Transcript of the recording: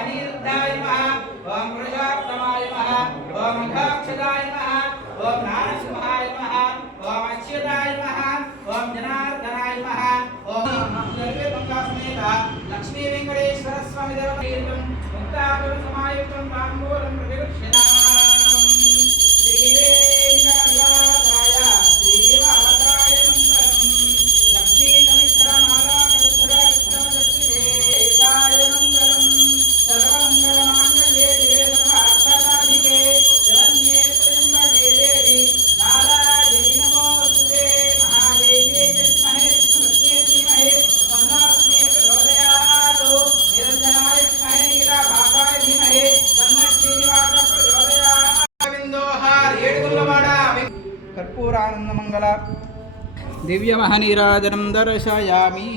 अनिरुद्धाय नमः ओम पुरुषोत्तमाय नमः ओम अघोक्षदाय नमः ओम नारसिंहाय नमः ओम अच्युताय नमः ओम जनार्दनाय नमः ओम सर्वे मंगलसमेत लक्ष्मी वेंकटेश्वर स्वामी देवतीर्थं मुक्तापुर समायुक्तं तांबूलं प्रतिगृह्णामि श्री वेंकटनाथाय श्रीवाताय मंगलम् लक्ष्मी नमित्रमाला कल्पराय मंगलम् सर्वमंगलमांगल्ये शिवे सर्वार्थसाधिके शरण्ये त्र्यंबके देवी नारायणी नमोस्तुते महादेव्यै विद्महे विष्णुपत्न्यै धीमहि तन्नो लक्ष्मी प्रचोदयात् निरञ्जनाय विद्महे नीलाभासाय धीमहि तन्नो श्रीनिवासः प्रचोदयात् गोविन्दोहार ఏడుగుల్లవాడ कर्पूरानन्दमङ्गल दिव्यमहनीराजनं दर्शयामि।